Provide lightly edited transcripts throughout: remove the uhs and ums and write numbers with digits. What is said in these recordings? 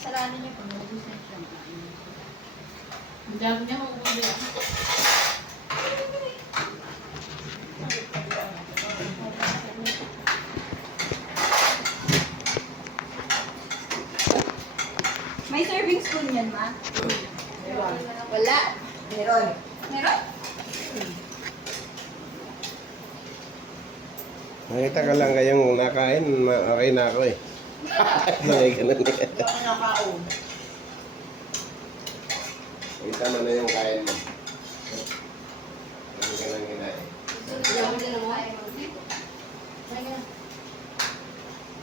kasalanan niya pag nabus na siya. Ang dami niya magulo. May serving spoon yan, ma? Meron. Wala. Meron. Meron? Nakita ka lang kayong nakain, okay na ako eh. Lagi ganun eh. Hindi ako nakaon. Kita mo na yung kain mo. Lagi ka lang kinain.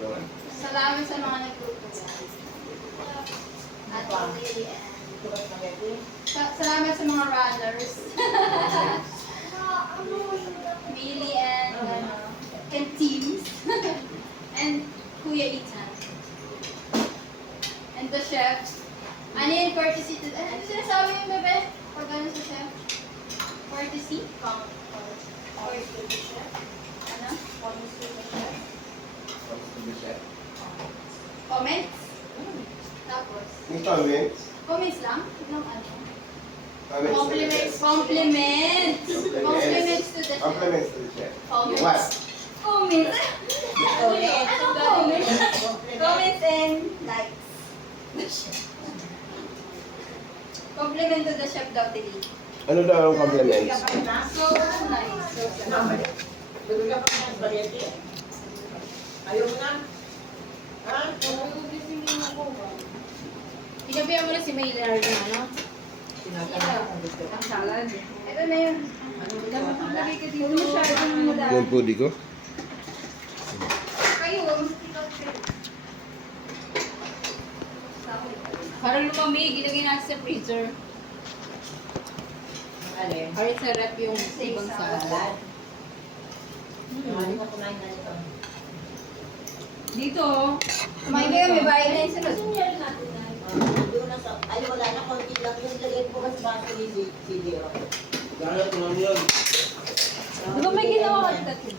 Naman. Salamat sa mga nagtutulong. At Tukas na gabi. salamat sa mga runners. Millie and teams. And Kuya Ethan. And the chef. Ano yung courtesy to... Ano sinasabi yung bebe? Pag ano sa chef? Courtesy? Courtesy to the chef? Ano? Courtesy to the chef? Comes to the chef. Comments? Tapos? Yung comments? Comments lang? Ilang ano? Comments to the chef. Compliments! Compliments to the chef. Compliments to the chef. Comments. What? Comments. Anong comments? Comments and likes. Compliment to the chef daw, Tili. Ano daw ang compliments? So nice. So Tulog ka pa ng spaghetti. Ayaw mo na? Ha? Pinabihan mo na si Maylard na, ano? Tinatanong kung gusto ka. ang salad. Ito na yun. Ano gusto Dapat ka? ang lagay ka dito. Huwag masyadong madami. Yung pudi ko? Kayo, Para lumamig, ilagay natin sa freezer. Alin? Para sa rep yung ibang salad. Salad. Hindi ko kumain na ito. Dito, kumain kayo, may bayad na yun sa Sinyer natin na. Doon na sa... Ay, wala na. Konti lang yun. Lagay ko kasi baso ni Video. di ba may ginawa ka dito?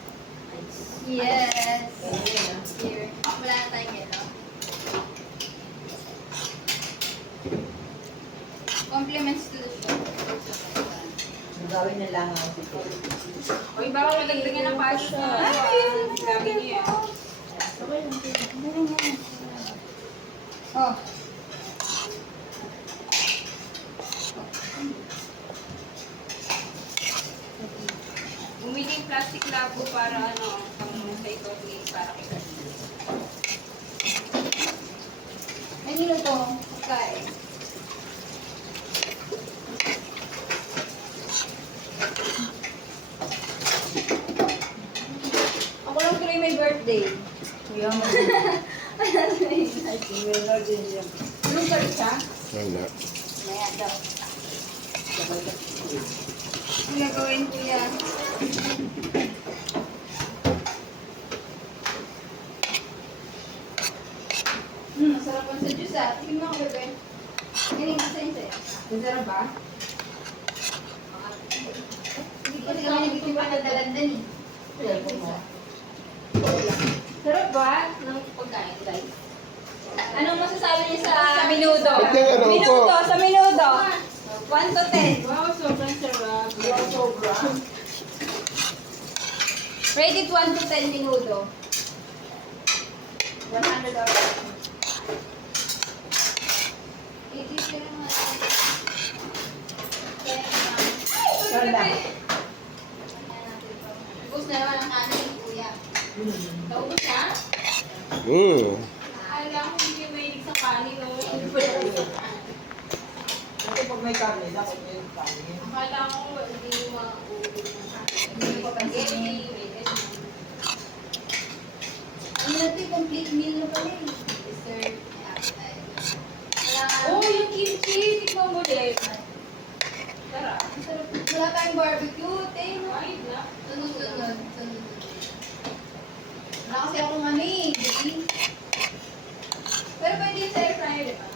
Yes. Ganun yun, ah. Here. Wala na tayong yelo. Compliments to the show. Gawin na lang ang sito. O iba ka magdagdagan ng pasta. Lagi niya. Oh. Bumili yung plastic labo para ano, pang sa ito, para kay Kasi. Ay, nilo to. Pagkain. Ako lang tuloy may birthday. Kuya mo. Ay, sinira din yan. Tulong ka rin siya? Wala. Maya daw. Sabay ka. Ang gagawin ko yan. Masarap ang sa juice ah. Tingin mo ako, bebe. Galing ka sa'yo sa'yo. Masarap ba? Hindi kasi kami nagtitipa ng dalandan eh. Cellphone mo. Sarap ba? Ng pagkain, guys. Anong masasabi niyo sa minuto? Ito, ano po? Minuto, sa minuto. 1 to 10. Wow, sobrang sarap. Sobra. Rate it 1 to 10 minuto. 100 or 80 ka naman. Ganda. Ubus na naman ang kanan ni Kuya. Naubos na? Akala ko hindi kayo mahilig sa kanin. No? Kasi pag may karne, dapat may karne. Akala ko hindi mo mauubos na. Hindi ko pansin. Ano natin, complete meal na pala eh. Dessert, may appetizer. Oh, yung kimchi! Tikman mo din. Sarap. Wala tayong barbecue, te. Ay, na. Sunod. Wala kasi akong ano eh, baby. Pero pwede yun sa air fryer, di ba?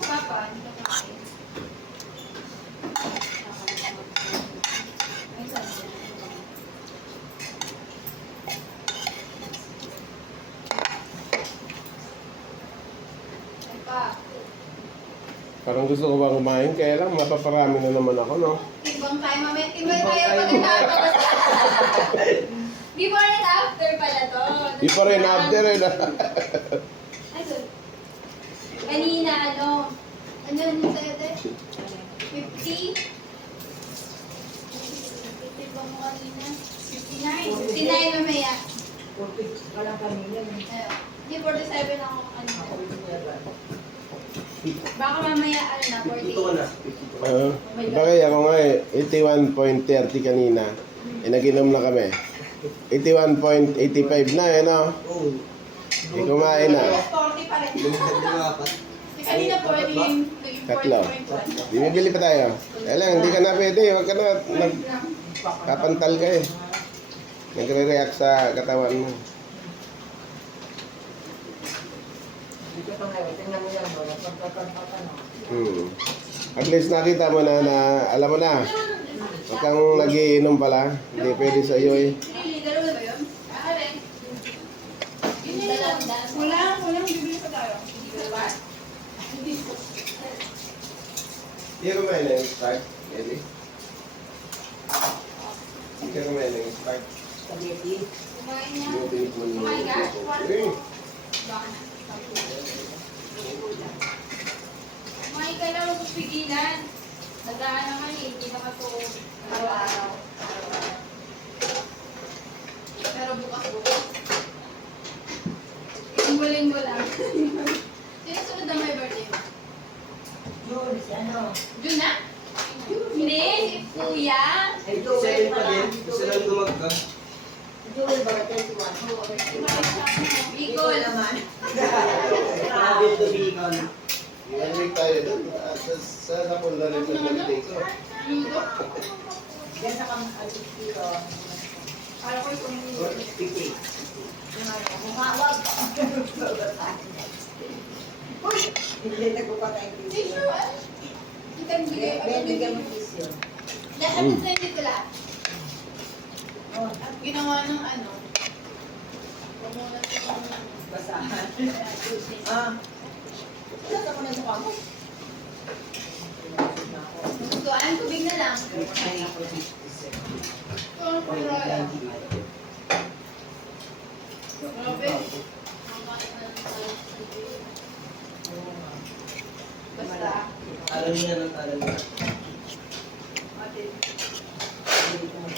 Papa, hindi ka kakain. Parang gusto ko bang kumain, kaya lang mapaparami na naman ako, no? Timbang tayo mamaya. Timbang tayo pagkatapos. Before and after pala to. Di pa rin after eh. Ay, good. Kanina, ano yun sa'yo, te? 50? 50 ba mo kanina? 59. 59 mamaya. 40 ka lang kanina. Ayun. Hindi, 47 ako kanina. Ako yung meron. Baka mamaya, ano na, 48. Bagay ako nga eh, 81.30 kanina. Eh, nag-inom na kami. 81.85 na eh, no? Oo. Eh, kumain na. 40 pa rin. Dapat. Kanina 40, naging Tatlo. 40.1. Bumibili pa tayo. Kaya lang, hindi ka na pwede. Huwag ka na. Kapantal ka eh. Nagre-react sa katawan mo. Dito pa ngayon, tingnan mo yan, no? Pagkakanta ka, no? At least nakita mo na, alam mo na. Huwag kang nagiinom pala. Hindi pwede sa iyo eh. Really, dalawa na ba yun? Rin. Kulang, bibili pa tayo. Hindi ba? Hindi ka kumain ng start, Eddie? Hindi ka kumain ng start. Spaghetti. Kumain niya. Kumain ka? Kumain ka lang, huwag mong pigilan. Nagdaan naman eh, hindi naman ito araw-araw. Pero bukas-bukas. Linggo-linggo lang. Sino sunod na may birthday mo? Yun, si ano? June na? Hindi, si Kuya. Ay, Joel Seven pa pala. din. Gusto lang dumagka. Joel ba? 31. Bicol. naman. Grabe ito, Bicol. Iwan tayo doon. Sa napon na rin sa birthday ko. Ludo. Yan sa kang alistiro. Para ko yung Pipi. Humawag. Uy! Hindi nagpapatay yung tissue. tissue. Hindi ka bigay. Bibigyan mo tissue. Lahat ng trend dito lahat. Oh, At ginawa ng ano. Pamulat ng basahan. Ah. Wala ka muna sa kamo. Tuan, tubig na lang. Tuan ko raya. Grabe. Basta. Alam niya ng alam niya.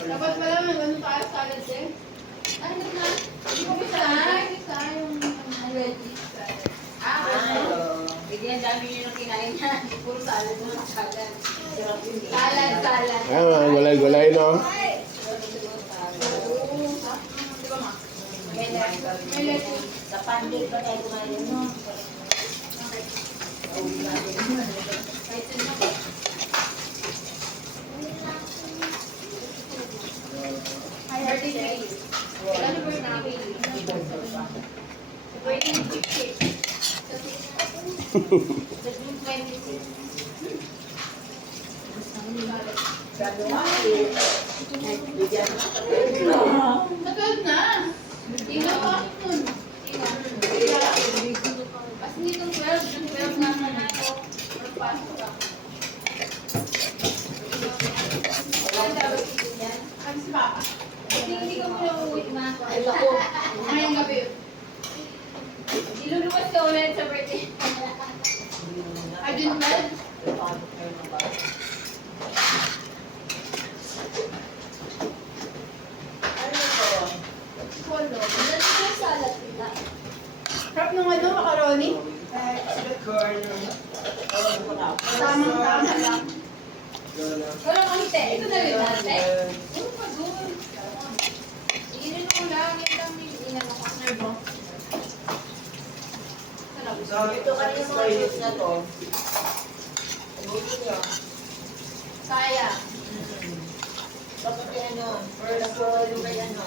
Dapat pala ano tayo salad eh. Ay, hindi na. Hindi ko bisa. Bisa yung veggie salad. Bigyan dami niyo nung kinain niya. Puro salad mo ng salad. Sarap yun. Salad. Ah, gulay-gulay, no? Di ba ma? May lettuce. Sa pancake ba tayo kumain mo? Uwi natin. Birthday. Ano birthday? Birthday ni Chick. January. Bigyan mo na. Natulog na. Tingnan ko ako nun. Kasi nitong 12, yung 12 nga na ito. Magpasok ako. Wala dapat itin yan. Kami si Papa. Hindi ko muna uuwi na. Ay, ako. Ngayong gabi yun. Iluluwas ka ulit sa birthday. Arjun Bell? Polo. Dali ko yung salad nila. Prep nung ano, macaroni? Tamang-tama lang. Walang konti. Ito na rin natin. Ano pa doon? Iinin mo lang. Yan lang yung inan mo. Nervo. Sarap. Ito kanina mga juice na to. Buti niyo. Kaya. Dapat yan yun. First yung kay ano.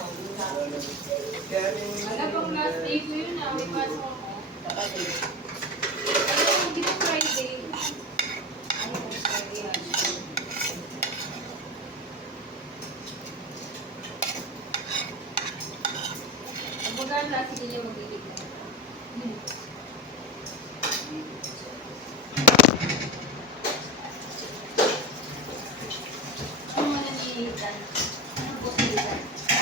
Wala pang last day ko yun ah. May pasok ako. Dapat yun. Pero hindi ko Friday. Ano kung Friday ah? Ang maganda, sige niyo mag-ilig na.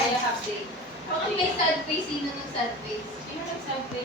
kaya half day. Bakit may sad face? Sino ng sad face? Sino nag-subway?